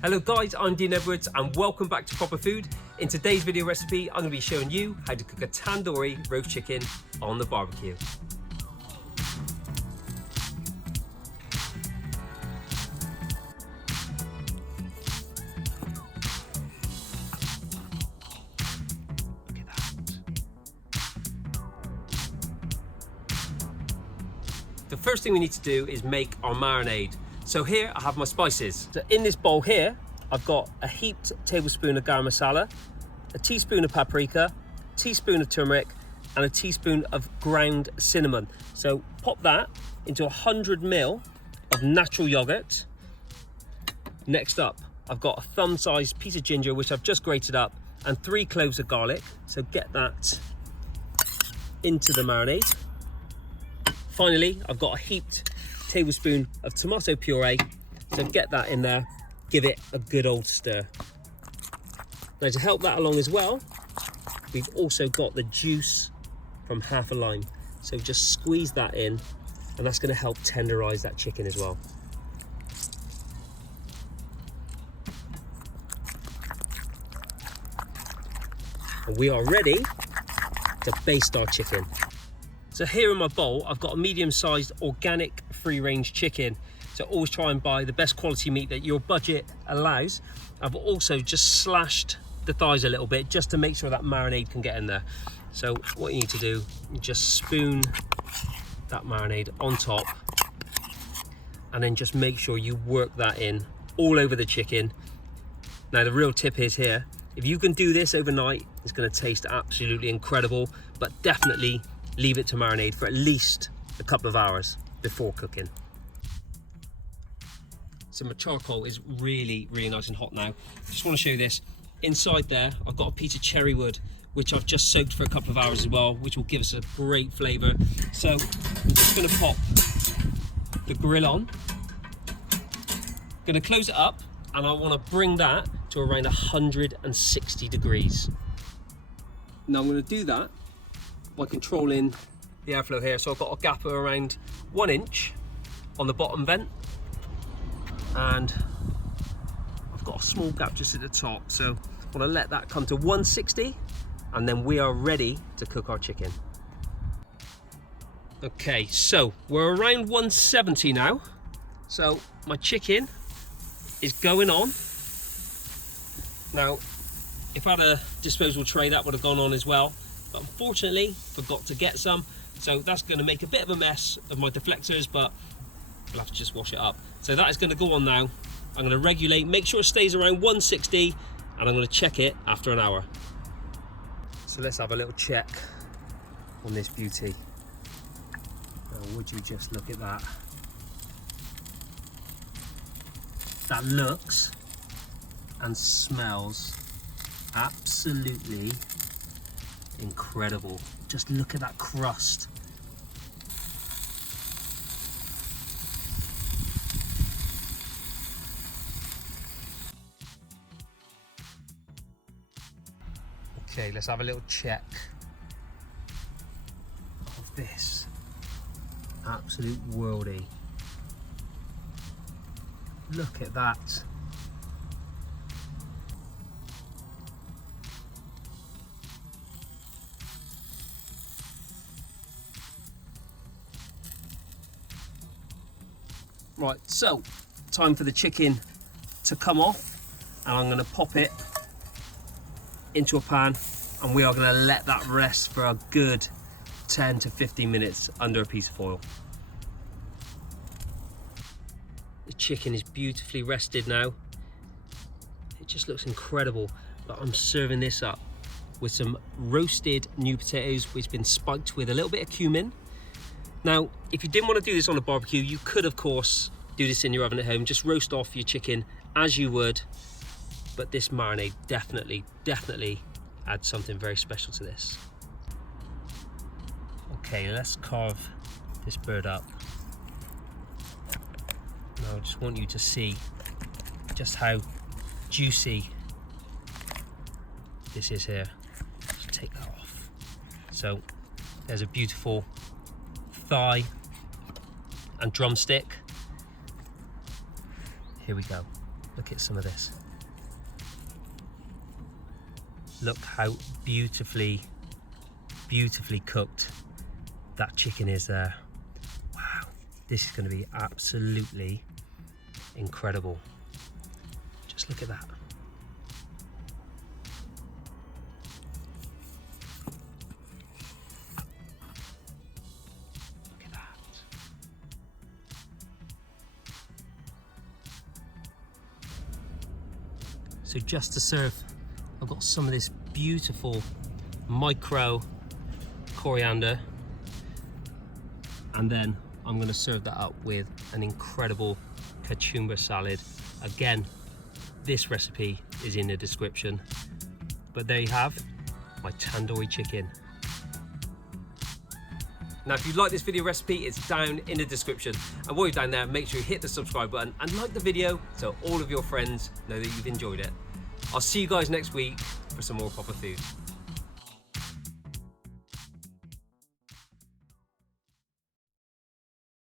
Hello guys, I'm Dean Edwards and welcome back to Proper Food. In today's video recipe, I'm going to be showing you how to cook a tandoori roast chicken on the barbecue. Look at that. The first thing we need to do is make our marinade. So here I have my spices. So in this bowl here, I've got a heaped tablespoon of garam masala, a teaspoon of paprika, a teaspoon of turmeric, and a teaspoon of ground cinnamon. So pop that into 100 ml of natural yogurt. Next up, I've got a thumb-sized piece of ginger, which I've just grated up, and 3 cloves of garlic. So get that into the marinade. Finally, I've got a heaped tablespoon of tomato puree, so get that in there, give it a good old stir. Now to help that along as well, we've also got the juice from half a lime, so just squeeze that in and that's going to help tenderize that chicken as well. And we are ready to baste our chicken. So here in my bowl, I've got a medium-sized organic free-range chicken. So always try and buy the best quality meat that your budget allows. I've also just slashed the thighs a little bit just to make sure that marinade can get in there. So what you need to do, you just spoon that marinade on top and then just make sure you work that in all over the chicken. Now the real tip is here, if you can do this overnight, it's going to taste absolutely incredible, but definitely leave it to marinate for at least a couple of hours before cooking. So my charcoal is really nice and hot now. Just want to show you this. Inside there, I've got a piece of cherry wood, which I've just soaked for a couple of hours as well, which will give us a great flavour. So I'm just going to pop the grill on. Going to close it up, and I want to bring that to around 160 degrees. Now I'm going to do that by controlling the airflow here. So I've got a gap of around 1 inch on the bottom vent, and I've got a small gap just at the top. So I want to let that come to 160, and then we are ready to cook our chicken. Okay, so we're around 170 now. So my chicken is going on. Now, if I had a disposable tray, that would have gone on as well. But unfortunately, forgot to get some. So that's going to make a bit of a mess of my deflectors, but I'll have to just wash it up. So that is going to go on now. I'm going to regulate, make sure it stays around 160, and I'm going to check it after an hour. So let's have a little check on this beauty. Now, would you just look at that? That looks and smells absolutely incredible. Just look at that crust. Okay, let's have a little check of this absolute worldie. Look at that. Right, so time for the chicken to come off, and I'm going to pop it into a pan, and we are going to let that rest for a good 10 to 15 minutes under a piece of foil. The chicken is beautifully rested now. It just looks incredible, but I'm serving this up with some roasted new potatoes, which have been spiked with a little bit of cumin. Now, if you didn't want to do this on a barbecue, you could, of course, do this in your oven at home. Just roast off your chicken as you would. But this marinade definitely adds something very special to this. Okay, let's carve this bird up. Now, I just want you to see just how juicy this is here. Just take that off. So, there's a beautiful thigh and drumstick. Here we go. Look at some of this. Look how beautifully cooked that chicken is there. Wow, this is going to be absolutely incredible. Just look at that. Look at that. So just to serve, I've got some of this beautiful micro coriander, and then I'm going to serve that up with an incredible cucumber salad. Again, this recipe is in the description, but there you have my tandoori chicken. Now, if you like this video recipe, it's down in the description, and while you're down there, make sure you hit the subscribe button and like the video so all of your friends know that you've enjoyed it. I'll see you guys next week for some more proper food.